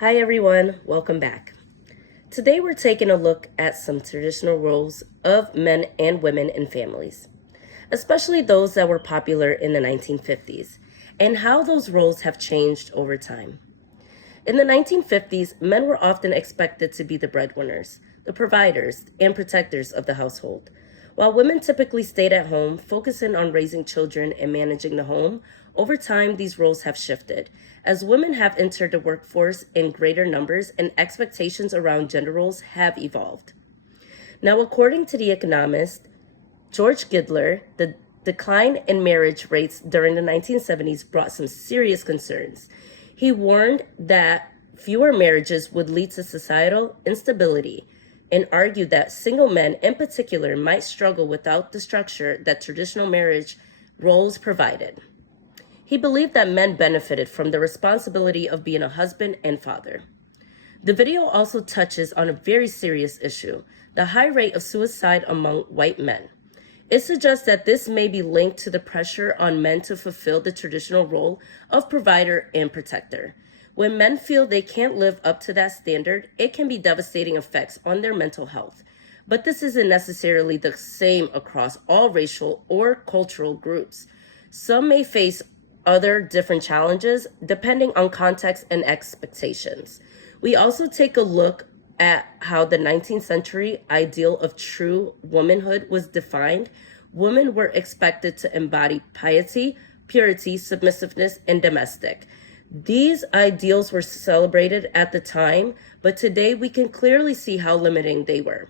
Hi everyone, welcome back. Today we're taking a look at some traditional roles of men and women in families, especially those that were popular in the 1950s, and how those roles have changed over time. In the 1950s, men were often expected to be the breadwinners, the providers, and protectors of the household, while women typically stayed at home, focusing on raising children and managing the home. Over time, these roles have shifted, as women have entered the workforce in greater numbers and expectations around gender roles have evolved. Now, according to the economist George Gidler, the decline in marriage rates during the 1970s brought some serious concerns. He warned that fewer marriages would lead to societal instability and argued that single men in particular might struggle without the structure that traditional marriage roles provided. He believed that men benefited from the responsibility of being a husband and father. The video also touches on a very serious issue, the high rate of suicide among white men. It suggests that this may be linked to the pressure on men to fulfill the traditional role of provider and protector. When men feel they can't live up to that standard, it can be devastating effects on their mental health. But this isn't necessarily the same across all racial or cultural groups. Some may face other different challenges depending on context and expectations. We also take a look at how the 19th century ideal of true womanhood was defined. Women were expected to embody piety, purity, submissiveness, and domestic. These ideals were celebrated at the time, but today we can clearly see how limiting they were.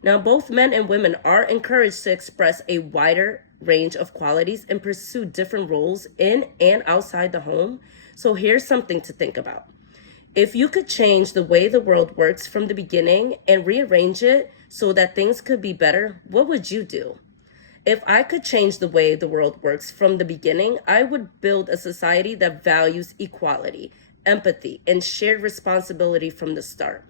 Now, both men and women are encouraged to express a wider range of qualities and pursue different roles in and outside the home. So here's something to think about. If you could change the way the world works from the beginning and rearrange it so that things could be better, what would you do? If I could change the way the world works from the beginning, I would build a society that values equality, empathy, and shared responsibility from the start.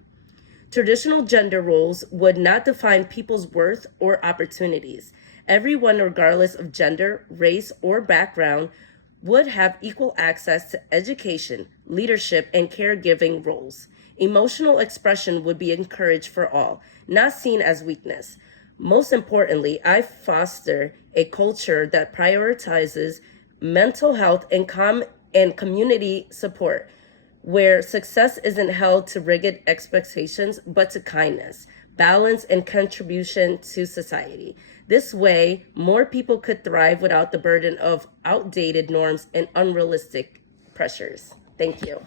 Traditional gender roles would not define people's worth or opportunities. Everyone, regardless of gender, race, or background, would have equal access to education, leadership, and caregiving roles. Emotional expression would be encouraged for all, not seen as weakness. Most importantly, I foster a culture that prioritizes mental health and community support, where success isn't held to rigid expectations, but to kindness, balance, and contribution to society. This way, more people could thrive without the burden of outdated norms and unrealistic pressures. Thank you.